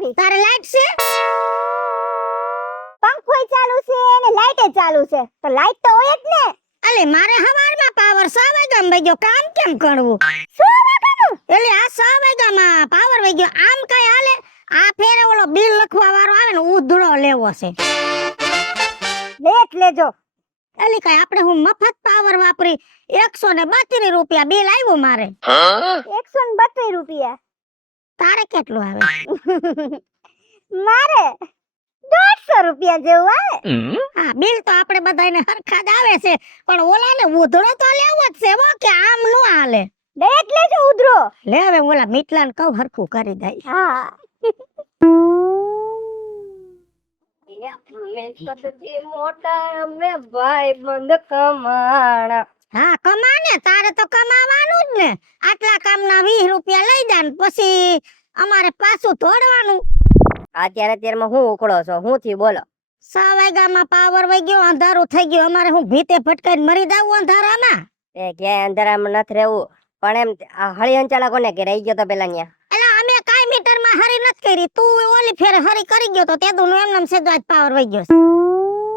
ભાભી તારે લાઈટ છે પંખોય ચાલુ છે અને લાઈટે ચાલુ છે તો લાઈટ તો હોય જ ને અલે મારે હવારમાં પાવર 6 વાગ્યામાં વઈ ગયો કામ કેમ કરવું 6 વાગ્યાનું એટલે આ 6 વાગ્યામાં પાવર વઈ ગયો આમ કઈ હાલે આ ફેરે ઓલો બિલ લખવા વાળો આવે ને ઉધડો લેવો છે લેખ લેજો એલી કઈ આપણે હું મફત પાવર વાપરી 132 રૂપિયા બિલ આવ્યું મારે 132 રૂપિયા તારે કેટલું આવે મારે 150 રૂપિયા જેવું આવે હા બિલ તો આપણે બધાને હરખા જ આવે છે પણ ઓલાને ઉધડો તો લેવો જ છે હો કે આમ નો હાલે દેખ લેજો ઉધડો લે હવે ઓલા મીટલાને કહું હરખું કરી દે હા હા કમાને તારે તો કમાવાનું જ ને આટલા કામના 20 રૂપિયા લઈ જા ને પછી અમારે પાછું તોડવાનું અત્યારમાં હું ઉકળો છો હું થી બોલો 6 વાગ્યામાં પાવર વઈ ગયો અંધારું થઈ ગયું અમારે હું ભીતે ફટકાઈને મરી જાવું અંધારામાં એ ક્યાંય અંધારામાં નથી રહેવું પણ એમ હળી અંચાલા કોને કે રહી ગયો તો પેલા ન્યા એલા અમે કાઈ મીટરમાં હરી નથી કરી તું ઓલી ફેર હરી કરી ગયો તો તેદું એમ નામ સેજ આજ પાવર વઈ ગયો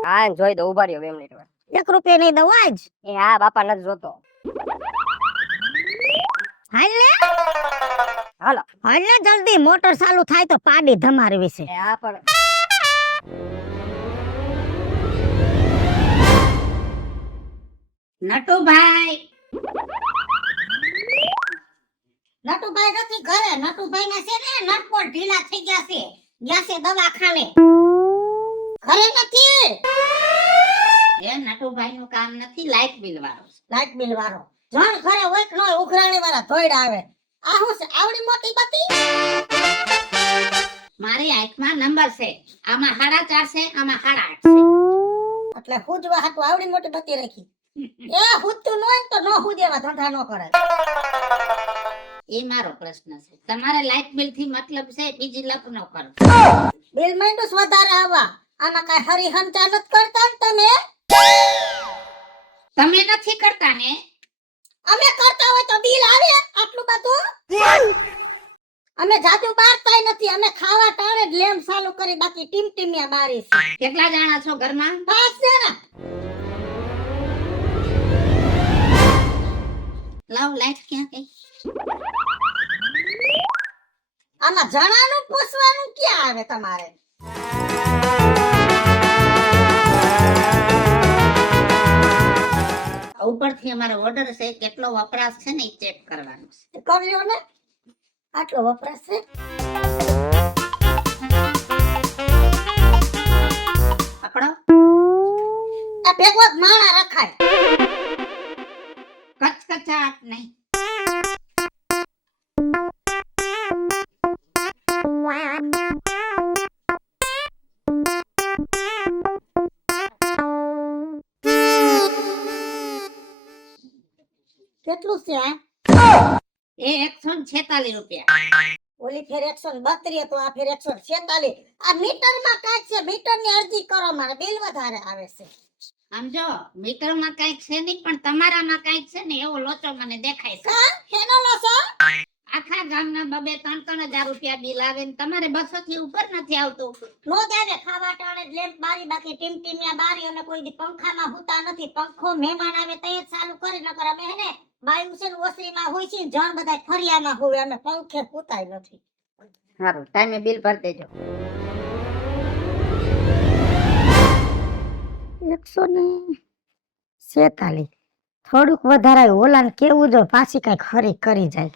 હા જોઈ દો ઉભા રહ્યો 2 મિનિટ 1 રૂપિયા નહીં દઉં આજ એ હા બાપા નથી જોતો હાલ ને હાલો હાલ ને જલ્દી મોટર ચાલુ થાય તો પાડી ધમારવી છે એ હા પણ નટુભાઈ નથી ઘરે નટુભાઈ ના છે ને નટપોટ ઢીલા થઈ ગયા છે દવાખાને ઘરે નથી એ નટુભાઈ નું કામ નથી લાઇટ બિલ વાળો જણ ઘરે હોય કે નોય ઉઘરાણી વાળા ધોઈડ આવે આ હું છે આવડી મોટી બત્તી મારી આંખમાં નંબર છે આમાં 4.5 છે આમાં 8.5 છે એટલે હુજવા હાટુ આવડી મોટી બત્તી રાખી એ હુજતું ન હોય તો ન હુજેવા ધંધા ન કરે એ મારો પ્રશ્ન છે તમારે લાઇટ બિલ થી મતલબ છે બીજી લપ ન કરો બિલ માંડુસ વધારે આવવા આમાં કઈ હરિહંચા નથી કરતા ને તમે નથી કરતા ને અમે કરતા હોય તો બિલ આવે આટલું બધું અમે જાજુ બારતાય નથી અમે ખાવા ટાણે જ લેમ્પ ચાલુ કરી બાકી ટીમટીમિયા બારી છે કેટલા જણા છો ઘરમાં 5 જણા લાવ લાઈટ ક્યાં ગઈ આમાં જણાનું પૂછવાનું ક્યાં આવે તમારે ઉપરથી અમારો ઓર્ડર છે કેટલો વપરાશ છે ને એ ચેક કરવાનો છે કર્યો ને આટલો વપરાશ છે પકડો આ ભેગો જ માણા રખાય કચકચાટ નહીં કેટલું છે આ એ 146 રૂપિયા ઓલી ફેર 132 તો આ ફેર 146 આ મીટર માં કાંઈક છે મીટર ની અરજી કરો મારે બિલ વધારે આવે છે સમજો મીટર માં કઈક છે નહીં પણ તમારામાં કઈક છે ને એવો લોચો મને દેખાય છે કા કેનો લોસો આખા ગામના 2-3 રૂપિયા બિલ આવે ને તમારે 200 થી ઉપર નથી આવતું નો જાને ખાવા ટાણે જ લેમ્પ બારી બાકી ટીમટીમિયા બારી અને કોઈ દી પંખામાં હુતા નથી પંખો મહેમાન આવે તો જ ચાલુ કરી નકર અમે હે ને બાયું છે ને ઓસરીમાં હોય છે જણ બધા ફરિયામાં હોય અમે પંખે હુતાય નથી સારું ટાઈમે બિલ ભરી દેજો 147 થોડુંક વધારે ઓલાને કેવું જો પાછી કઈ ખરી કરી જાય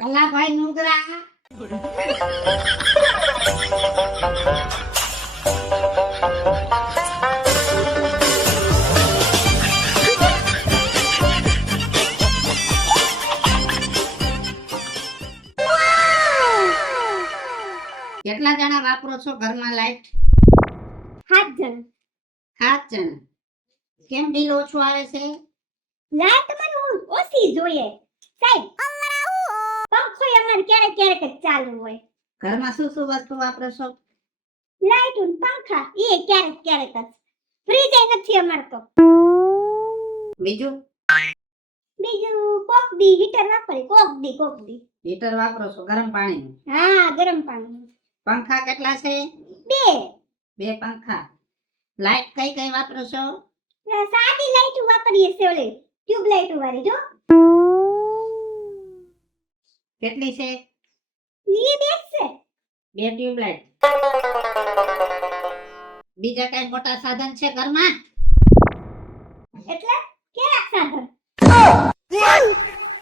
કલાભાઈ નુગરા કેટલા જણા વાપરો છો ઘરમાં લાઈટ 7 જણ 7 જણા કેમ બિલ ઓછું આવે છે લાઈટ મને ઓછી જોઈએ સાહેબ પંખો અમારે ક્યારેક ક્યારેક જ ચાલુ હોય ઘરમાં શું શું વસ્તુ વાપરો છો લાઈટ અને પંખા એ ક્યારેક ક્યારેક જ ફ્રીજ નથી અમાર તો બીજું બીજું કોક દી હીટર વાપરી કોક દી હીટર વાપરો છો ગરમ પાણી હા ગરમ પાણી પંખા કેટલા છે બે 2 પંખા લાઈટ કઈ કઈ વાપરો છો સાદી લાઈટ વાપરીએ છે ઓલે ટ્યુબ લાઈટ વાળી જો કેટલી છે ઈ બે છે 2 ટ્યુબલાઈટ બીજા કઈ મોટા સાધન છે ઘરમાં એટલે કેવા સાધન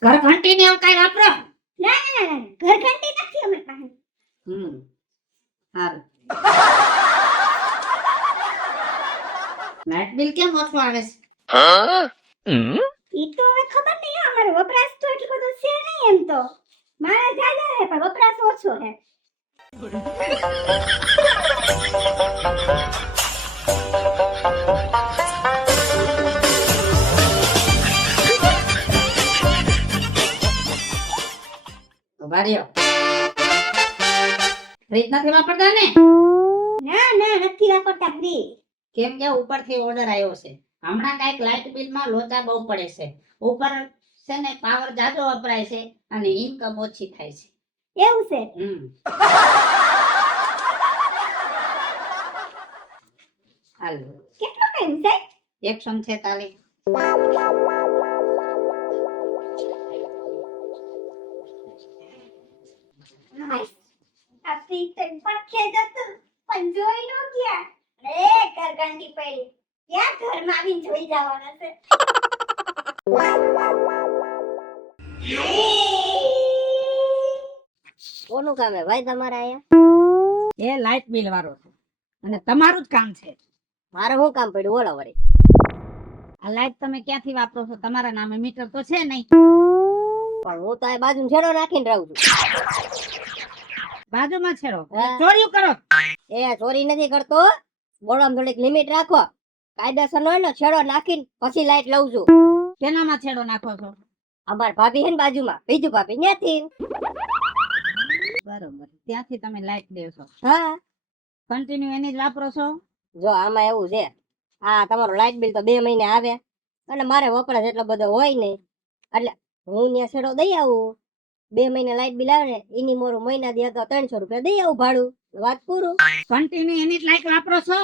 ઘર ઘંટી ને એવું કઈ વાપરો ના ઘર ઘંટી નથી અમે પાસે સારું લાઈટ બિલ કેમ ઓછું આવે છે ઈ તો હવે ખબર નહીં અમારો વપરાશ તો એટલો બધો છે નહીં એમ તો મારા જાજા હે પણ વપરાશ ઓછો હે ઉભા રહ્યો ફ્રીજ નથી વાપરતા ને ના નથી વાપરતા ફ્રી કેમ કે ઉપરથી ઓર્ડર આવ્યો છે હમણાં કઈક લાઇટ બિલ માં લોચા બહુ પડે છે ઉપર છે ને પાવર જાજો વપરાય છે અને ઇન્કમ ઓછી થાય છે એવું છે હાલો કેટલો ટાઈમ છે 146 આ ફ્રી તો પડખે જતું પણ જોઈ નો ગયા ઘર ગાંડી પડી ક્યાં ઘરમાં આવીને જોઈ જવાના છે કોનું કામ હે ભાઈ તમારે અહીંયા એ લાઇટ બિલ વાળો છે અને તમારું જ કામ છે મારે શું કામ પડ્યું બોલો વળી આ લાઇટ તમે ક્યાંથી વાપરો છો તમારા નામે મીટર તો છે નહીં પણ હું તો આ બાજુ છેડો નાખીને રહું છું બાજુમાં છેડો હા. ચોર્યું કરો એ ચોરી નથી કરતો બોલવામાં થોડીક લિમિટ રાખો કાયદેસર હોય ને છેડો નાખીને પછી લાઈટ લઉં છું કેનામાં છેડો નાખો છો અમાર ભાભી હે ને બાજુમાં બીજું ભાભી ત્યાંથી બરોબર ત્યાંથી તમે લાઇટ દેશો હા કન્ટિન્યુ એની જ વાપરો છો જો આમાં એવું છે આ તમારું લાઈટ બિલ તો 2 મહિને આવે અને મારે વપરાશ એટલો બધો હોય નહીં એટલે હું ત્યાં છેડો દઈ આવું 2 મહિને લાઈટ બિલ આવે ને એની મોરું મહિના દી અગાઉ 300 રૂપિયા દઈ આવું ભાડું વાત પૂરું કન્ટિન્યુ એની જ લાઇટ વાપરો છો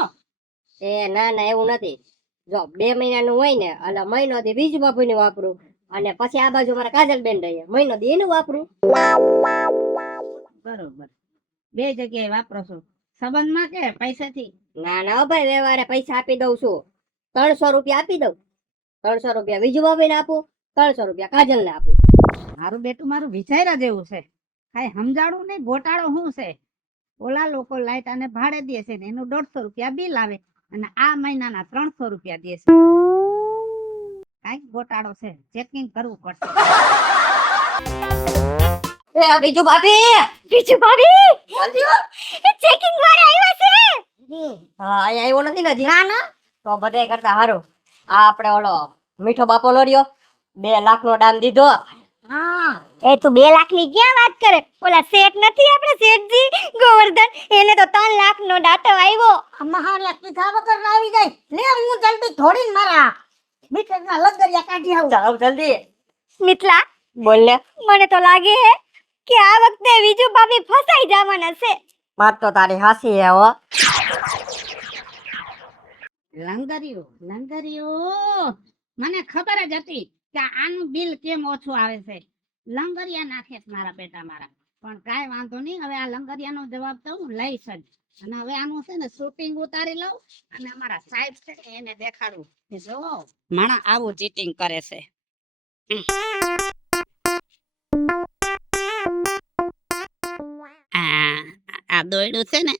એ ના એવું નથી જો 2 મહિનાનું હોય ને એટલે મહિનો દી બીજું બાપુને વાપરું અને પછી આ બાજુ મારા કાજલ બેન રહીએ મહિનો દી એનું વાપરું બરોબર 2 જગ્યાએ વાપરો છો સંબંધમાં કે પૈસાથી ના ભાઈ વ્યવહારે પૈસા આપી દઉં છું 300 રૂપિયા આપી દઉં 300 રૂપિયા બીજું બાપુને આપું 300 રૂપિયા કાજલ ને આપું મારું બેટું મારું વિચાર્યા જેવું છે કાંઈ સમજાડું નહીં ગોટાળો શું છે ઓલા લોકો લાઈટ અને ભાડે દે છે ને એનું 150 રૂપિયા બિલ આવે અને આ મહિનાના 300 રૂપિયા દે છે કાંઈક ગોટાળો છે ચેકિંગ કરવું પડશે બીજું ભાભી ચેકિંગ વાળા આવ્યા છે હા અહીંયા આવ્યો નથી ને હજી ના ના તો બધે કરતા હારું આ આપણે ઓલો મીઠો બાપો નો રહ્યો 2 લાખ નો દાન દીધો હા એ તું 2 લાખ ની ક્યાં વાત કરે ઓલા શેઠ નથી આપણે શેઠજી ગોવર્ધન એને તો 3 લાખ નો ડાટો આવ્યો મહારાજ કીધા વગર ના આવી જાય લે હું જલ્દી થોડીને મારા મીટરના લગરિયા કાઢી આવું ચાલો જલ્દી મિથલા બોલ ને મને તો લાગે હે કે આ વખતે બીજું ભાભી ફસાઈ જવાના છે વાત તો તારી હાસી હે હો લંગરિયો મને ખબર જ હતી કે આનું બિલ કેમ ઓછું આવે છે લંગરિયા નાખે છે મારા બેટા મારા પણ કાંઈ વાંધો નહીં હવે આ લંગરિયાનો જવાબ તો હું લઈશ જ અને હવે આનું છે ને શૂટિંગ ઉતારી લઉં અને અમારા સાહેબ છે ને એને દેખાડું કે જો માણા આવું ચીટિંગ કરે છે આ દોયડું છે ને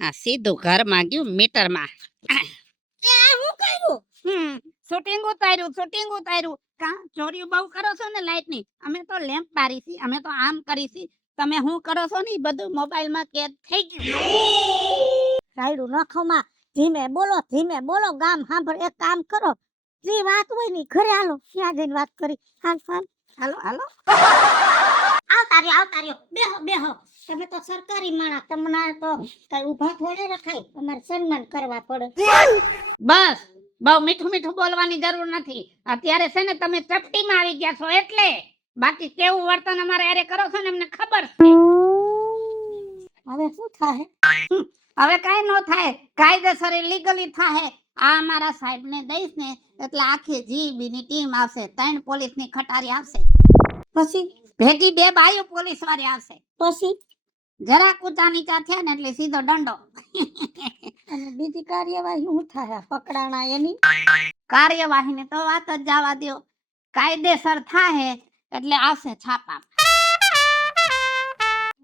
આ સીધું ઘરમાં ગયું મીટરમાં શૂટિંગ ઉતાર્યું કા ચોરીયું બહુ કરો છો ને લાઈટ ની અમે તો લેમ્પ બારી છી અમે તો આમ કરી છી તમે શું કરો છો ને ઈ બધું મોબાઈલ માં કેદ થઈ ગયું રાયડું નખોમાં ધીમે બોલો ગામ સાંભળ એક કામ કરો જે વાત હોય ને ઘરે હાલો ત્યાં જઈને વાત કરી હાલો આવતા રહ્યો બેહો તમે તો સરકારી માણસ તમને તો કઈ ઊભા થોડે રખાય તમારે સન્માન કરવા પડે બસ બહુ મીઠું મીઠું બોલવાની જરૂર નથી. અત્યારે છે ને તમે ચપટીમાં આવી ગયા છો એટલે. બાકી કેવું વર્તન અમારે હારે કરો છો ને એમને ખબર છે. હવે શું થાય? હવે કાઈ ન થાય, કાયદેસર લીગલી થાય. આ અમારા સાહેબને દઈશ ને એટલે આખી જીબી ની ટીમ આવશે, 3 પોલીસની ખટારી આવશે, પછી ભેગી 2 બાયો પોલીસ વાળી આવશે. પછી જરાક ઊંચા નીચા થયા ને એટલે સીધો દંડો. અને બીજી કાર્યવાહી શું થાય? પકડાણા એની કાર્યવાહીને તો વાત જ જવા દ્યો. કાયદેસર થાય એટલે આવશે છાપા,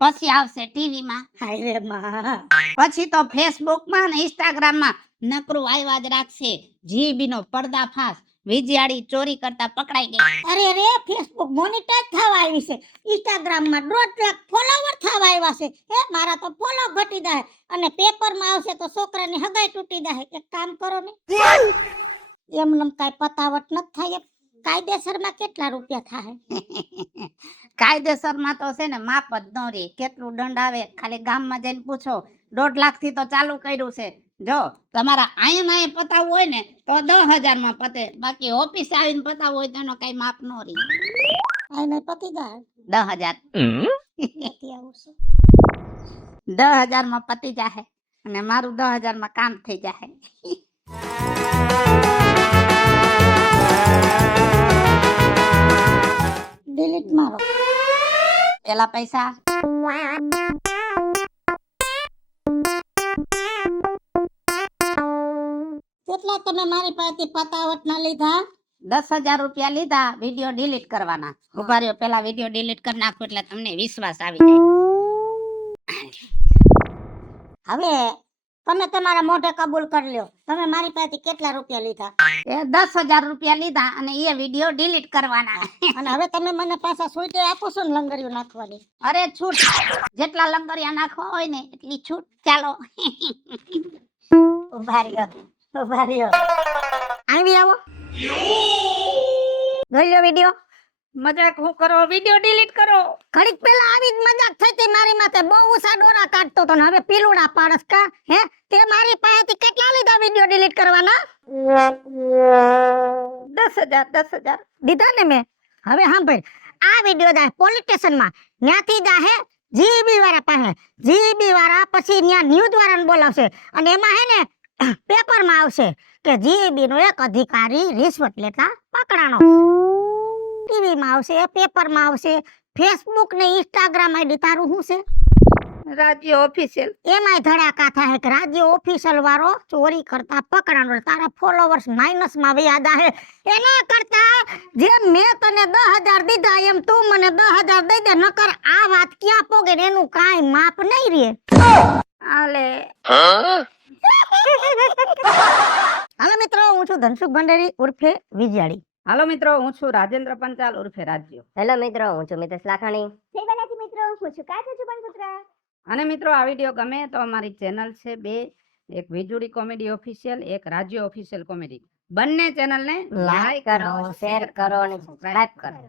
પછી આવશે ટીવીમાં, હાય રે માં. પછી તો ફેસબુકમાં ને ઇન્સ્ટાગ્રામમાં નકરું આવ્યા જ રાખશે. જીબી નો પર્દાફાશ, વીજળી ચોરી કરતા પકડાઈ ગઈ. અરે રે, ફેસબુક મોનેટાઈઝ થવા આવી છે, ઇન્સ્ટાગ્રામમાં 1.5 લાખ ફોલોવર થવા આવ્યા છે. હે મારા તો ફોલો ઘટી જાય અને પેપરમાં આવશે તો છોકરાની હગાઈ તૂટી જાય. એક કામ કરો ને, એમનેમ કાંઈ પતાવટ નથી થાય. કાયદેસરમાં કેટલા રૂપિયા થાય? કાયદેસરમાં તો છે ને માપ જ ન રહે. કેટલું દંડ આવે ખાલી ગામમાં જઈને પૂછો. 1.5 લાખ થી તો ચાલુ કર્યું છે. જો તમારા અહીંયા પતાવવું હોય ને તો 10,000 માં પતે, બાકી ઓફિસ આવીને પતાવવું હોય તો એનો કઈ માપ ન રહે. આને પતી જાય 10,000 નથી આવશે. 10,000 માં પતી જાહે અને મારું 10,000 માં કામ થઈ જાહે. ડિલીટ મારો. પેલા પૈસા કેટલા તમે મારી પાસેથી પતાવટ ના લીધા? 10,000 રૂપિયા લીધા વિડિયો ડિલીટ કરવાના. ઉભા રહ્યો, પેલા વિડિયો ડિલીટ કરી નાખો એટલે તમને વિશ્વાસ આવી જાય. હવે તમે તમારા મોઢે કબૂલ કરી લ્યો, તમે મારી પાસેથી કેટલા રૂપિયા લીધા? એ 10,000 રૂપિયા લીધા અને એ વિડિયો ડિલીટ કરવાના. અને હવે તમે મને પાછા સુઈટે આપો છો ને લંગરિયું નાખવાની? અરે છૂટ, જેટલા લંગરિયા નાખવા હોય ને એટલી છૂટ. ચાલો ઉભા રહ્યો, ઉભા રહ્યો. આવી આવો, જોઈ લો વિડિયો. મજાક હું કરો, વિડિયો ડિલીટ કરો. ઘડીક પહેલા આવી જ મજાક થઈ હતી મારી માથે, બહુ ઉષા ડોરા કાઢતો તો ને હવે પીલુડા પાડસ કા? હે તે મારી પાસેથી કેટલા લીધા વિડિયો ડિલીટ કરવાના? 10,000 દીધા ને મેં. હવે સાંભળ, આ વિડિયો જાય પોલીસ સ્ટેશનમાં, ત્યાંથી જાહે જીબી વાળા પાસે. જીબી વાળા પછી ત્યાં ન્યૂઝ વાળાને બોલાવશે અને એમાં હે ને પેપરમાં આવશે કે જીબી નો એક અધિકારી રિશ્વત લેતા પકડાણો. ટીવીમાં આવશે, પેપરમાં આવશે, ફેસબુક ને ઇન્સ્ટાગ્રામ આઈડી તારું શું છે? રાજ્ય ઓફિશિયલ. એમાંય ધડાકા થાય કે રાજ્ય ઓફિશિયલ વાળો ચોરી કરતા પકડાણો. તારા ફોલોવર્સ માઇનસમાં વયા જાહે. એના કરતા જે મેં તને 10,000 દીધા એમ તું મને 10,000 દઈ દે, નકર આ વાત ક્યાં પોગે ને એનું કાંઈ માપ નહીં રહે. આલે હાલો મિત્રો, હું છું ધનસુખ ભંડેરી ઉર્ફે વિજયાળી. હાલો મિત્રો, હું છું રાજેન્દ્ર પંચાલ ઉર્ફે રાજ્યો. હેલો મિત્રો, હું છું મિતેશ લાખાણી. જય બાલાજી મિત્રો, હું છું કાચા ચુપન પુત્ર. અને મિત્રો આ વિડીયો ગમે તો અમારી ચેનલ છે 2, એક વીજળી કોમેડી ઓફિશિયલ, એક રાજ્ય ઓફિશિયલ કોમેડી. બંને ચેનલને લાઈક કરો, શેર કરો અને સબસ્ક્રાઇબ કરો.